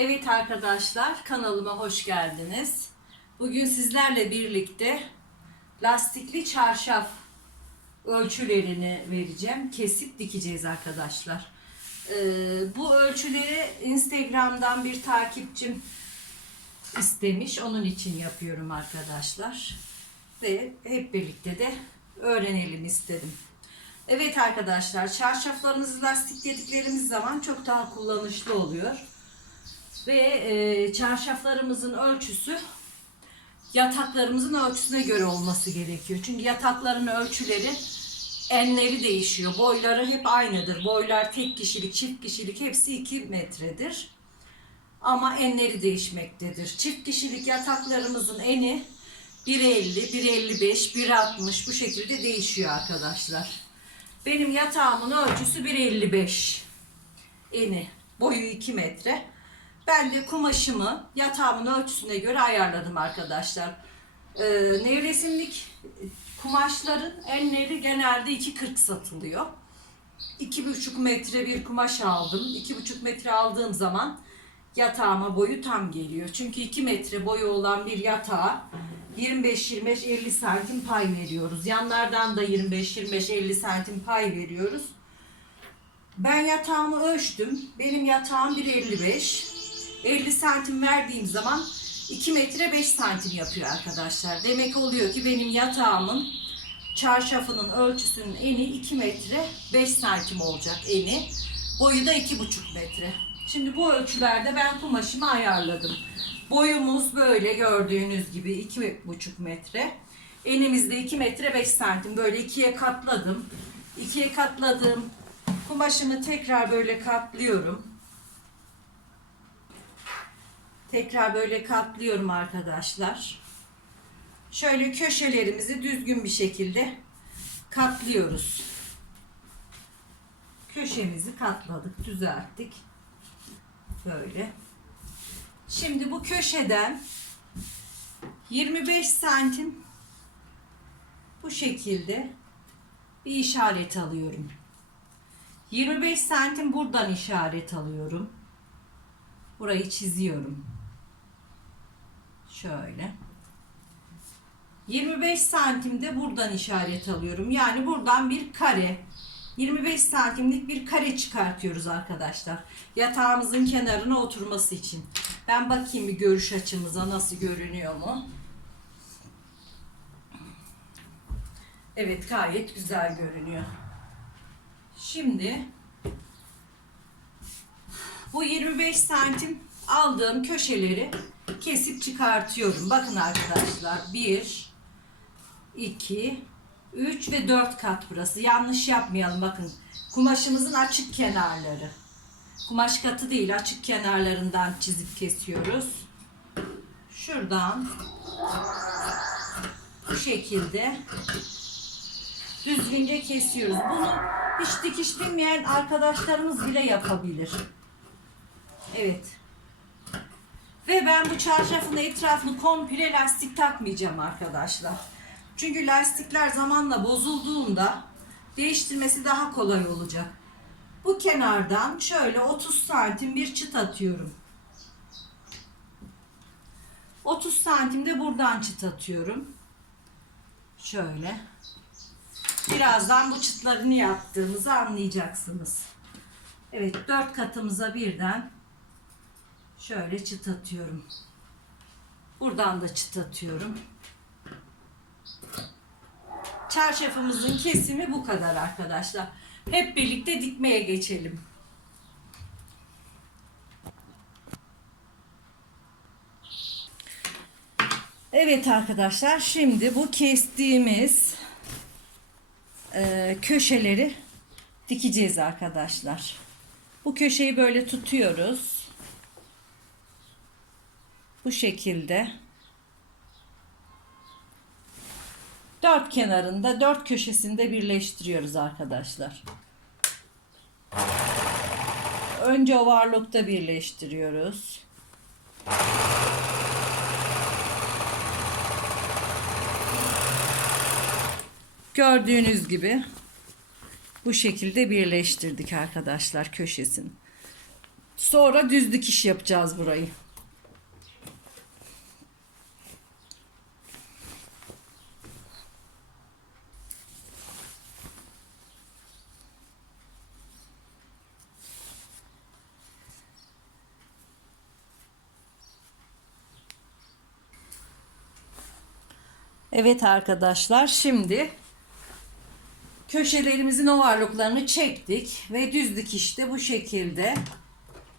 Evet arkadaşlar kanalıma hoş geldiniz. Bugün sizlerle birlikte lastikli çarşaf ölçülerini vereceğim. Kesip dikeceğiz arkadaşlar. Ee, bu ölçüleri Instagram'dan bir takipçim istemiş. Onun için yapıyorum arkadaşlar. Ve hep birlikte de öğrenelim istedim. Evet arkadaşlar çarşaflarınızı lastiklediklerimiz zaman çok daha kullanışlı oluyor. Ve e, çarşaflarımızın ölçüsü yataklarımızın ölçüsüne göre olması gerekiyor. Çünkü yatakların ölçüleri enleri değişiyor. Boyları hep aynıdır. Boylar tek kişilik, çift kişilik hepsi 2 metredir. Ama enleri değişmektedir. Çift kişilik yataklarımızın eni 1.50, 1.55, 1.60 bu şekilde değişiyor arkadaşlar. Benim yatağımın ölçüsü 1.55 eni. Boyu 2 metre. Ben de kumaşımı yatağımın ölçüsüne göre ayarladım arkadaşlar. Ee, nevresimlik kumaşların enleri genelde 2.40 satılıyor. 2,5 metre bir kumaş aldım. 2,5 metre aldığım zaman yatağıma boyu tam geliyor. Çünkü 2 metre boyu olan bir yatağa 25-25-50 santim pay veriyoruz. Yanlardan da 25-25-50 santim pay veriyoruz. Ben yatağımı ölçtüm. Benim yatağım 1.55. 50 santim verdiğim zaman 2 metre 5 santim yapıyor arkadaşlar. Demek oluyor ki benim yatağımın çarşafının ölçüsünün eni 2 metre 5 santim olacak eni. Boyu da 2,5 metre. Şimdi bu ölçülerde ben kumaşımı ayarladım. Boyumuz böyle gördüğünüz gibi 2,5 metre. Enimizde 2 metre 5 santim. Böyle ikiye katladım. İkiye katladığım kumaşımı tekrar böyle katlıyorum. Tekrar böyle katlıyorum arkadaşlar. Şöyle köşelerimizi düzgün bir şekilde katlıyoruz. Köşemizi katladık, düzelttik. Böyle. Şimdi bu köşeden 25 santim bu şekilde bir işaret alıyorum. 25 santim buradan işaret alıyorum. Burayı çiziyorum. Şöyle. 25 santimde buradan işaret alıyorum. Yani buradan bir kare. 25 santimlik bir kare çıkartıyoruz arkadaşlar. Yatağımızın kenarına oturması için. Ben bakayım bir görüş açımıza nasıl görünüyor mu? Evet gayet güzel görünüyor. Şimdi bu 25 santim aldığım köşeleri kesip çıkartıyorum. Bakın arkadaşlar 1 2 3 ve 4 kat burası. Yanlış yapmayalım bakın. Kumaşımızın açık kenarları. Kumaş katı değil açık kenarlarından çizip kesiyoruz. Şuradan bu şekilde düzgünce kesiyoruz. Bunu hiç dikiş bilmeyen arkadaşlarımız bile yapabilir. Evet. Ve ben bu çarşafın etrafını komple lastik takmayacağım arkadaşlar. Çünkü lastikler zamanla bozulduğunda değiştirmesi daha kolay olacak. Bu kenardan şöyle 30 santim bir çıt atıyorum. 30 santim de buradan çıt atıyorum. Şöyle. Birazdan bu çıtlarını yaptığımızı anlayacaksınız. Evet dört katımıza birden şöyle çıt atıyorum. Buradan da çıt atıyorum. Çarşafımızın kesimi bu kadar arkadaşlar. Hep birlikte dikmeye geçelim. Evet arkadaşlar şimdi bu kestiğimiz e, köşeleri dikeceğiz arkadaşlar. Bu köşeyi böyle tutuyoruz. Bu şekilde. Dört kenarında, dört köşesinde birleştiriyoruz arkadaşlar. Önce overlock'ta birleştiriyoruz. Gördüğünüz gibi bu şekilde birleştirdik arkadaşlar köşesini. Sonra düz dikiş yapacağız burayı. Evet arkadaşlar şimdi köşelerimizin ovarlıklarını çektik ve düz dikişte bu şekilde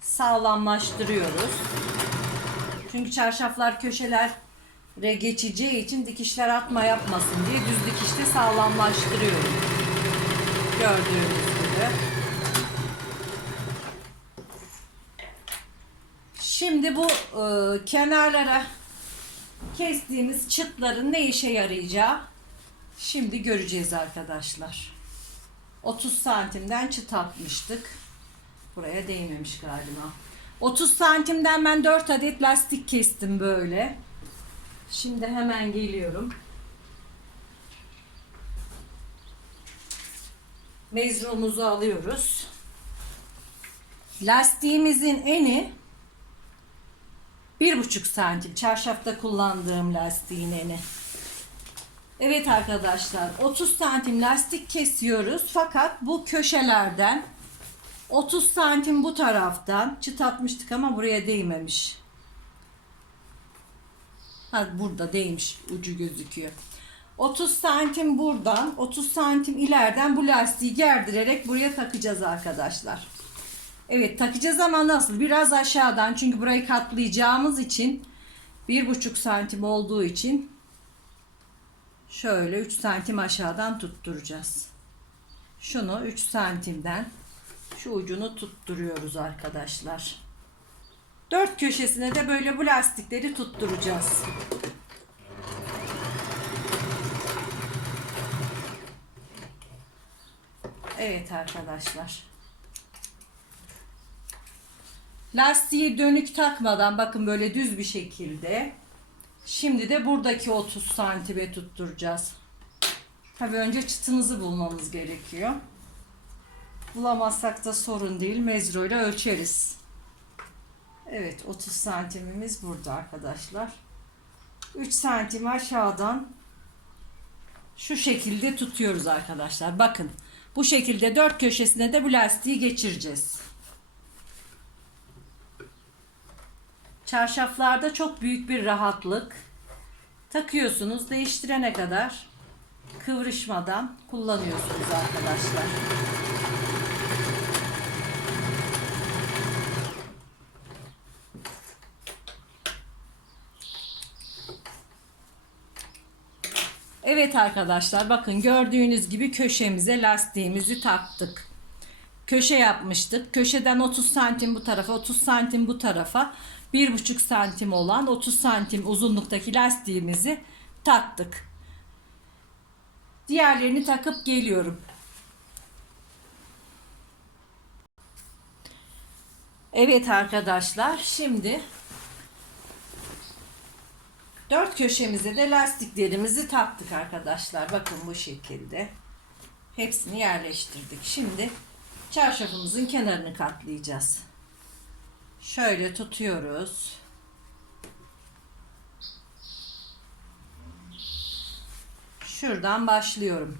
sağlamlaştırıyoruz. Çünkü çarşaflar köşelere geçeceği için dikişler atma yapmasın diye düz dikişte sağlamlaştırıyorum. Gördüğünüz gibi. Şimdi bu e, kenarlara kestiğimiz çıtların ne işe yarayacağı şimdi göreceğiz arkadaşlar. 30 santimden çıt atmıştık. Buraya değmemiş galiba. 30 santimden ben 4 adet lastik kestim böyle. Şimdi hemen geliyorum. Mezrumuzu alıyoruz. Lastiğimizin eni bir buçuk santim. Çarşafta kullandığım lastiğin eni. Evet arkadaşlar 30 santim lastik kesiyoruz. Fakat bu köşelerden 30 santim bu taraftan çıt atmıştık ama buraya değmemiş. Ha burada değmiş ucu gözüküyor. 30 santim buradan 30 santim ileriden bu lastiği gerdirerek buraya takacağız arkadaşlar. Evet takacağız ama nasıl? Biraz aşağıdan çünkü burayı katlayacağımız için bir buçuk santim olduğu için şöyle 3 santim aşağıdan tutturacağız. Şunu 3 santimden şu ucunu tutturuyoruz arkadaşlar. Dört köşesine de böyle bu lastikleri tutturacağız. Evet arkadaşlar. Lastiği dönük takmadan bakın böyle düz bir şekilde. Şimdi de buradaki 30 santime tutturacağız. Tabii önce çıtımızı bulmamız gerekiyor. Bulamazsak da sorun değil. Mezro ile ölçeriz. Evet 30 santimimiz burada arkadaşlar. 3 santim aşağıdan şu şekilde tutuyoruz arkadaşlar. Bakın bu şekilde dört köşesine de bu lastiği geçireceğiz. Çarşaflarda çok büyük bir rahatlık. Takıyorsunuz değiştirene kadar kıvrışmadan kullanıyorsunuz arkadaşlar. Evet arkadaşlar bakın gördüğünüz gibi köşemize lastiğimizi taktık. Köşe yapmıştık. Köşeden 30 santim bu tarafa 30 santim bu tarafa 1,5 santim olan 30 santim uzunluktaki lastiğimizi taktık. Diğerlerini takıp geliyorum. Evet arkadaşlar şimdi dört köşemize de lastiklerimizi taktık arkadaşlar. Bakın bu şekilde. Hepsini yerleştirdik. Şimdi çarşafımızın kenarını katlayacağız. Şöyle tutuyoruz. Şuradan başlıyorum.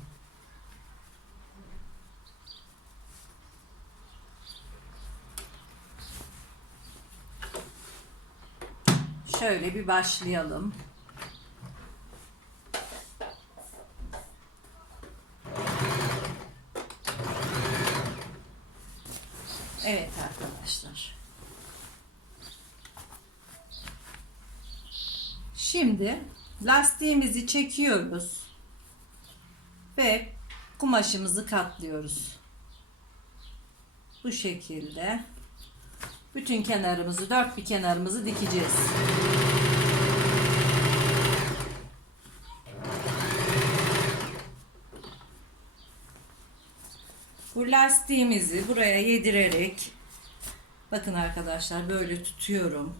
Şöyle bir başlayalım. Evet arkadaşlar. Şimdi lastiğimizi çekiyoruz ve kumaşımızı katlıyoruz. Bu şekilde bütün kenarımızı dört bir kenarımızı dikeceğiz. Bu lastiğimizi buraya yedirerek bakın arkadaşlar böyle tutuyorum.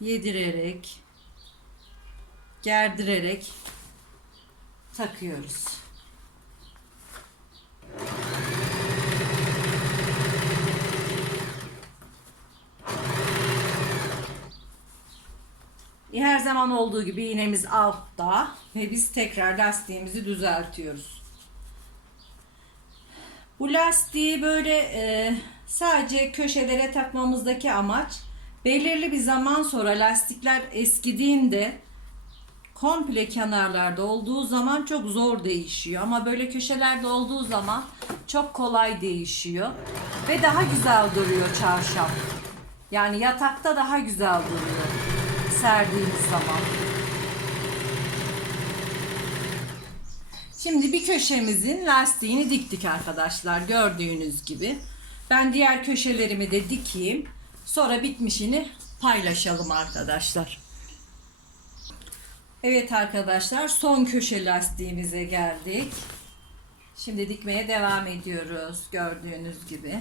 Yedirerek gerdirerek takıyoruz. Her zaman olduğu gibi iğnemiz altta ve biz tekrar lastiğimizi düzeltiyoruz. Bu lastiği böyle e, sadece köşelere takmamızdaki amaç belirli bir zaman sonra lastikler eskidiğinde komple kenarlarda olduğu zaman çok zor değişiyor ama böyle köşelerde olduğu zaman çok kolay değişiyor ve daha güzel duruyor çarşaf. Yani yatakta daha güzel duruyor serdiğimiz zaman. Şimdi bir köşemizin lastiğini diktik arkadaşlar gördüğünüz gibi. Ben diğer köşelerimi de dikeyim. Sonra bitmişini paylaşalım arkadaşlar. Evet arkadaşlar son köşe lastiğimize geldik. Şimdi dikmeye devam ediyoruz gördüğünüz gibi.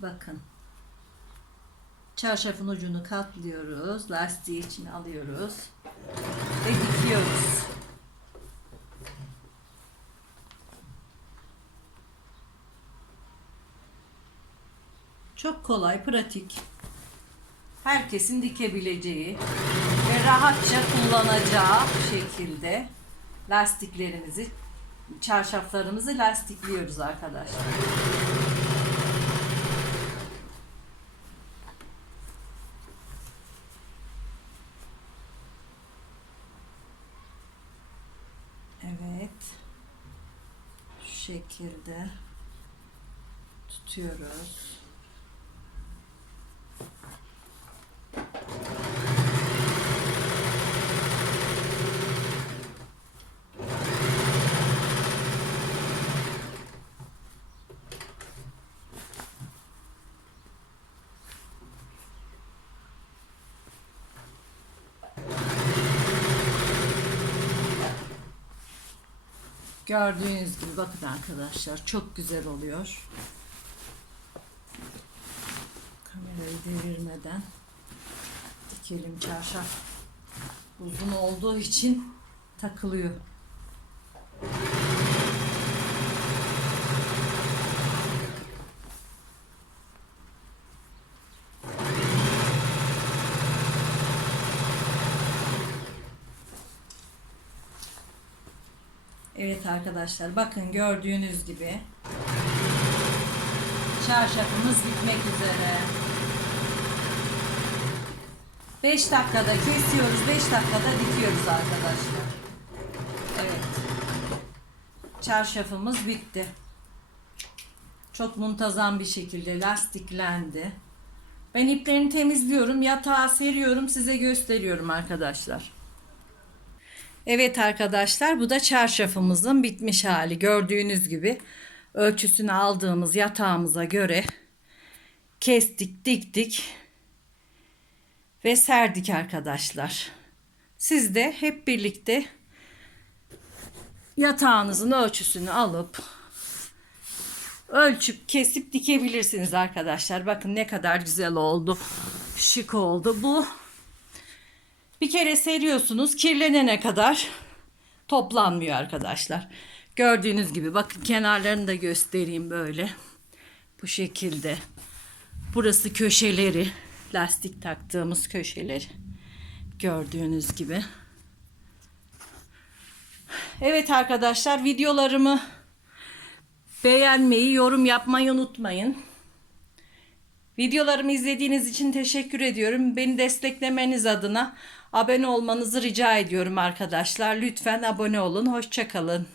Bakın. Çarşafın ucunu katlıyoruz. Lastiği içine alıyoruz. Ve dikiyoruz. Çok kolay, pratik. Herkesin dikebileceği rahatça kullanacağı şekilde lastiklerimizi, çarşaflarımızı lastikliyoruz arkadaşlar. Evet. Şu şekilde tutuyoruz. Gördüğünüz gibi bakın arkadaşlar çok güzel oluyor. Kamerayı devirmeden dikelim çarşaf. Uzun olduğu için takılıyor. Evet arkadaşlar bakın gördüğünüz gibi çarşafımız bitmek üzere. 5 dakikada kesiyoruz, 5 dakikada dikiyoruz arkadaşlar. Evet. Çarşafımız bitti. Çok muntazam bir şekilde lastiklendi. Ben iplerini temizliyorum, yatağa seriyorum, size gösteriyorum arkadaşlar. Evet arkadaşlar bu da çarşafımızın bitmiş hali. Gördüğünüz gibi ölçüsünü aldığımız yatağımıza göre kestik, diktik ve serdik arkadaşlar. Siz de hep birlikte yatağınızın ölçüsünü alıp ölçüp kesip dikebilirsiniz arkadaşlar. Bakın ne kadar güzel oldu. Şık oldu. Bu bir kere seriyorsunuz kirlenene kadar toplanmıyor arkadaşlar. Gördüğünüz gibi bakın kenarlarını da göstereyim böyle. Bu şekilde. Burası köşeleri. Lastik taktığımız köşeleri. Gördüğünüz gibi. Evet arkadaşlar videolarımı beğenmeyi, yorum yapmayı unutmayın. Videolarımı izlediğiniz için teşekkür ediyorum. Beni desteklemeniz adına abone olmanızı rica ediyorum arkadaşlar. Lütfen abone olun. Hoşçakalın.